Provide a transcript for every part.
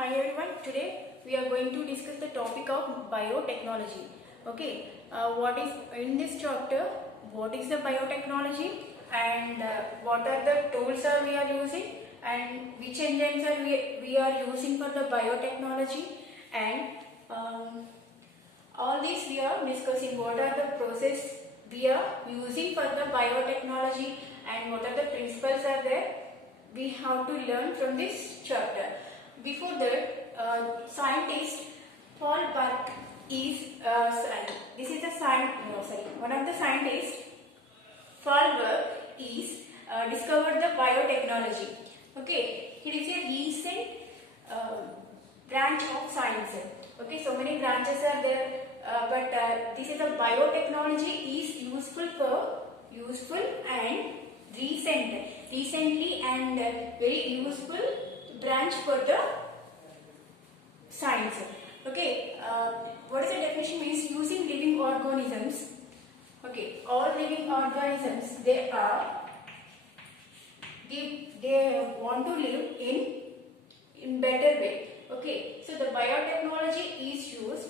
Hi everyone, today we are going to discuss the topic of biotechnology. Okay, what is in this chapter, what is the biotechnology and what are the tools are we are using and which enzymes are we are using for the biotechnology and all these we are discussing what are the process we are using for the biotechnology and what are the principles are there we have to learn from this chapter. Before that, scientist Paul Burke is this is one of the scientists. Paul Burke is discovered the biotechnology. Okay, it is a recent branch of science. Okay, so many branches are there, but this is a biotechnology is useful and recently and very useful branch for the science. Okay, what is the definition means using living organisms. Okay, all living organisms they want to live in better way. Okay, so the biotechnology is used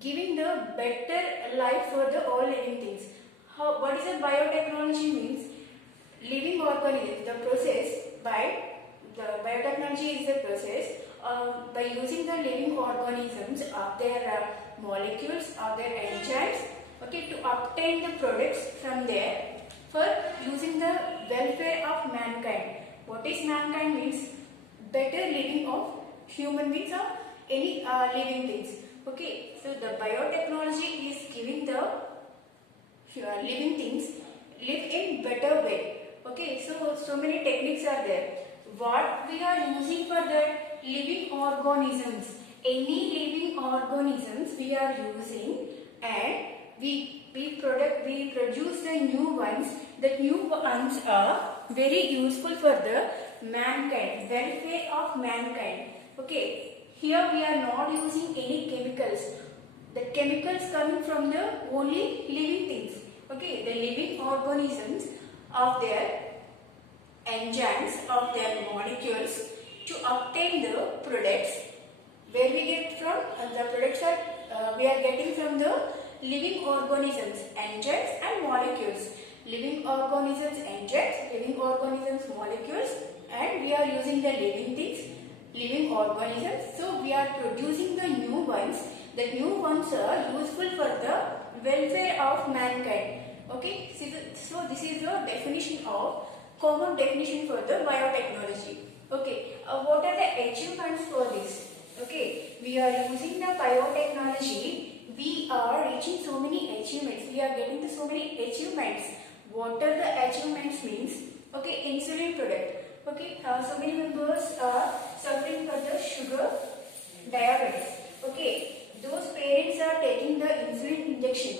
giving the better life for the all living things. What is a biotechnology means? Living organisms, the process by the biotechnology is the process by using the living organisms of their molecules of their enzymes, okay, to obtain the products from there for using the welfare of mankind. What is mankind means? Better living of human beings or any living things. Okay, so the biotechnology is giving the living things live in better way. Okay, so many techniques are there. What we are using for that living organisms, any living organisms we are using, and we produce the new ones. The new ones are very useful for the mankind, welfare of mankind. Okay, here we are not using any chemicals. The chemicals coming from the only living things. Okay, the living organisms of their enzymes of their molecules to obtain the products. Where we get from the products are we are getting from the living organisms, enzymes and molecules. Living organisms, enzymes, living organisms, molecules, and we are using the living things, living organisms. So we are producing the new ones. The new ones are useful for the welfare of mankind. Okay, so this is the definition of common definition for the biotechnology. Okay, what are the achievements for this? Okay, we are using the biotechnology. We are reaching so many achievements. We are getting to so many achievements. What are the achievements means? Okay, insulin product. Okay, so many members are suffering from the sugar diabetes. Okay, those parents are taking the insulin injection.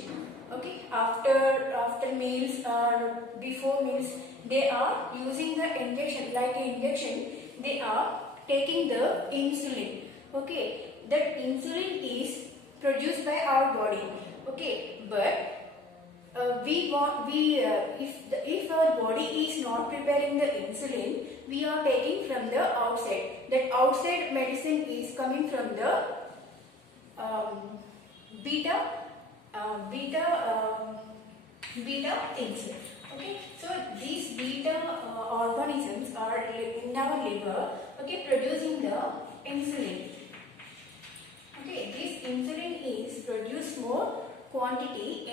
Okay, after meals or before meals, they are using the injection, like an injection. They are taking the insulin. Okay, that insulin is produced by our body. Okay, but if our body is not preparing the insulin, we are taking from the outside. That outside medicine is coming from the beta things. Okay, so these beta organisms are in our liver. Okay, producing the insulin. Okay, this insulin is produced more quantity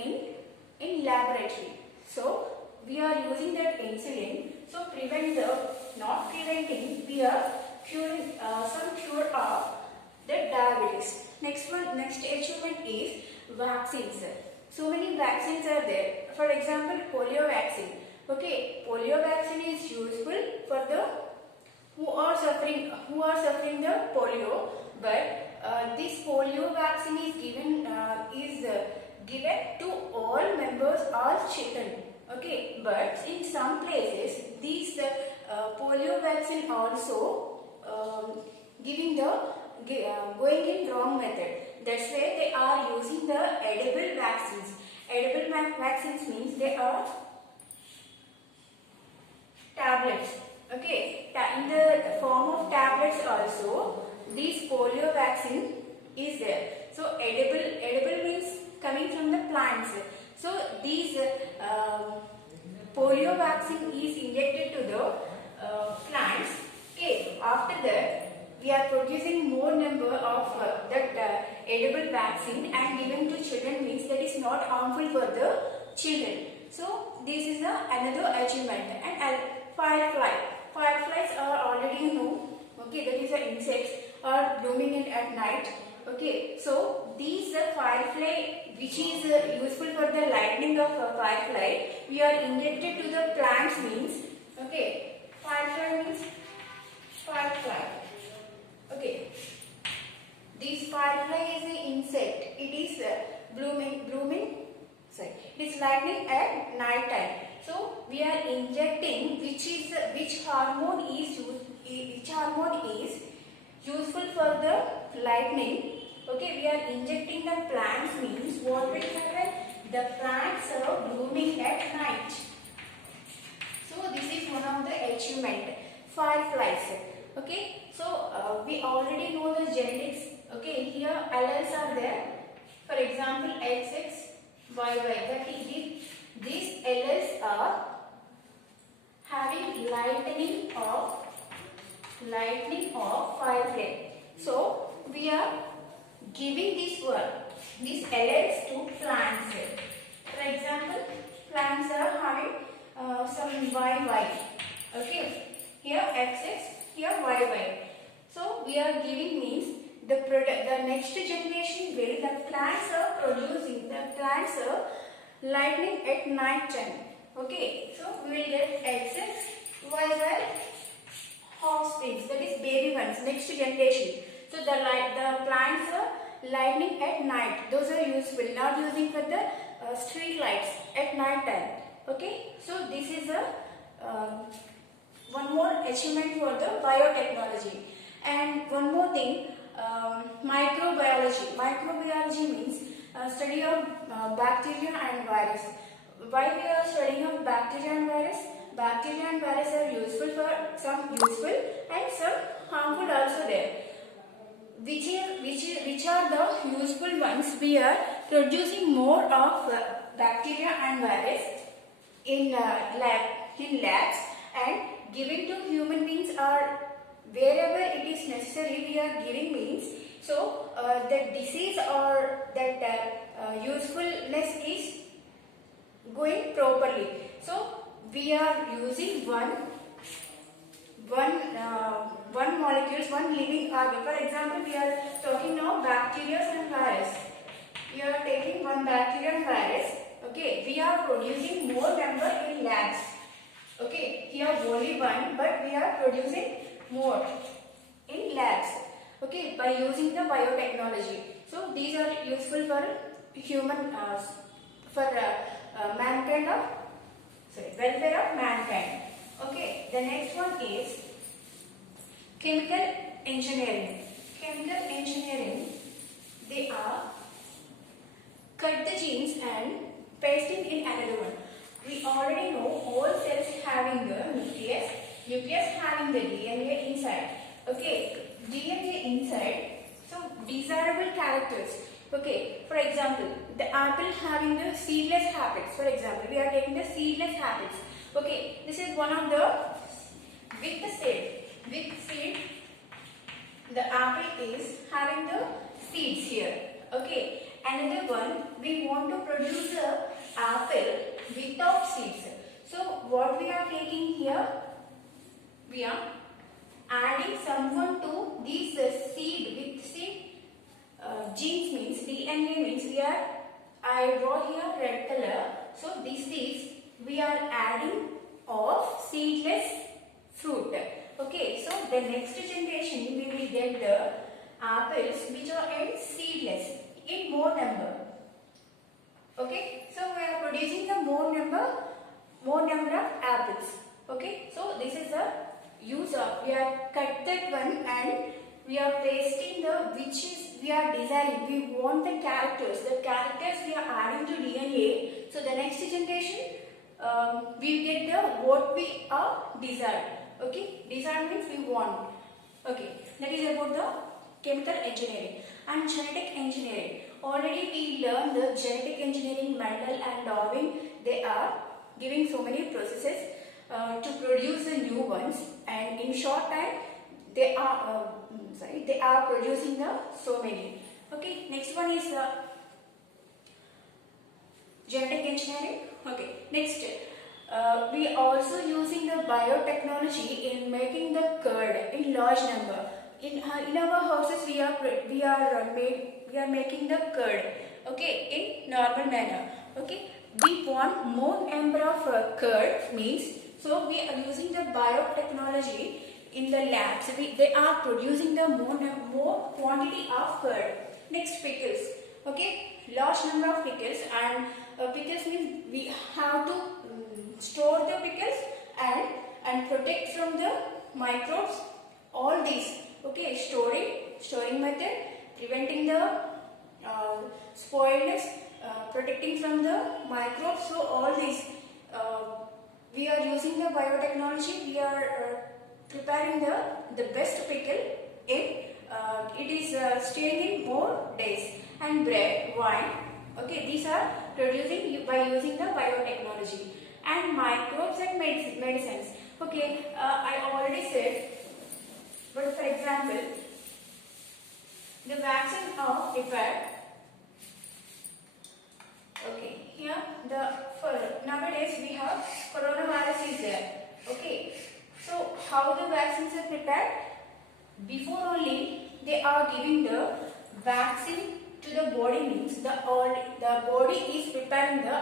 in laboratory. So we are using that insulin. So not preventing, we are curing some cure of the diabetes. Next achievement is vaccines. So many vaccines are there. For example, polio vaccine. Okay, polio vaccine is useful for the who are suffering the polio, but this polio vaccine is given to all members, all children. Okay, but in some places these polio vaccine also going in wrong method. That's why they are using the edible vaccines. Edible vaccines means they are tablets. Okay, in the form of tablets also this polio vaccine is there. So edible means coming from the plants. So these polio vaccine is injected to the plants. Okay, after that we are producing more number of that edible vaccine and given to children, means that is not harmful for the children. So this is another achievement. And fireflies are already known. Okay, that is the insects are blooming in at night. Okay, so these firefly, which is useful for the lightning of firefly, we are injected to the plants, means, okay, firefly means firefly. Okay, this firefly is an insect. It is blooming. Sorry, it is lightning at night time. So we are injecting which hormone is useful for the lightning. Okay, we are injecting the plants, means what will happen? The plants are blooming at night. So this is one of the achievement. Fireflies. Okay, so we already know the genetics. Okay, here alleles are there. For example, XX, YY. That is, these alleles are having lightning of firefly. So we are giving these alleles to plants. For example, plants are having some YY. Okay, here XX, here YY. So we are giving, means the next generation will, the plants are producing, the plants are lightning at night time. Okay, so we will get XX, YY, offsprings, that is baby ones, next generation. So the plants are lightning at night. Those are useful, not using for the street lights at night time. Okay, so this is a one more achievement for the biotechnology. And one more thing, microbiology. Microbiology means study of bacteria and virus. Why we are studying of bacteria and virus? Bacteria and virus are useful for some useful and some harmful also there. Which are the useful ones? We are producing more of bacteria and virus in labs and giving to human beings, or wherever it is necessary we are giving, means. So the disease or that usefulness is going properly. So we are using one molecules, one living organ. For example, we are talking now bacteria and virus. We are taking one bacteria and virus. Okay, we are producing more number in labs. Okay, here only one, but we are producing more in labs. Okay, by using the biotechnology. So these are useful for human, for mankind of, welfare of mankind. Okay, the next one is chemical engineering. Chemical engineering, they are cut the genes and pasting in another one. We already know all cells having the nucleus having the DNA inside. Okay, DNA inside. So desirable characters. Okay, for example, the apple having the seedless habits. For example, we are taking the seedless habits. Okay, this is one of the with the seed. The apple is having the seeds here. Okay, another one, we want to produce a apple without seeds. So what we are taking here, we are adding someone to these seed with seed genes, means DNA, means I draw here red color. So this is, we are adding of seedless fruit. Okay, so the next generation we will get the apples which are in seedless in more number. Okay, so we are producing the more number of apples. Okay, so this is a use of, we are cut that one and we are pasting the which is we are designing. We want the characters we are adding to DNA. So the next generation we get the what we are desired. Okay, desired means we want. Okay, that is about the chemical engineering and genetic engineering. Already we learned the genetic engineering. Mendel and Darwin, they are giving so many processes to produce the new ones, and in short time they are producing the so many. Okay, next one is genetic engineering. Okay, next we also using the biotechnology in making the curd in large number. In our houses we are making the curd. Okay, in normal manner. Okay, we want more number of curd means, so we are using the biotechnology in the labs. They are producing the more quantity of curd. Next, pickles. Okay, large number of pickles, and pickles means we have to store the pickles and protect from the microbes. All these. Okay, storing method, preventing the spoilness, protecting from the microbes. So all these we are using the biotechnology. We are preparing the best pickle in it is staying in more days. And bread, wine. Okay, these are producing by using the biotechnology. And microbes and medicines. Okay, I already said. But for example, the vaccine are prepared. Okay, here for nowadays we have coronavirus is there. Okay, so how the vaccines are prepared? Before only they are giving the vaccine to the body, means the body is preparing the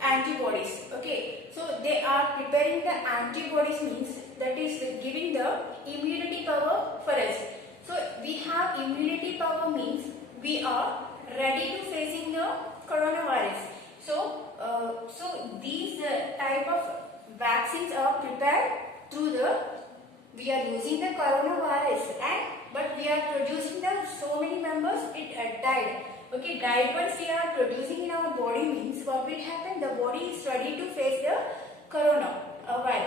antibodies. Okay, so they are preparing the antibodies, means that is giving the immunity power for us. So we have immunity power, means we are ready to facing the coronavirus. So these type of vaccines are prepared through we are using the coronavirus, but we are producing the so many members, it died. Okay, died ones we are producing in our body, means what will happen? The body is ready to face the corona virus.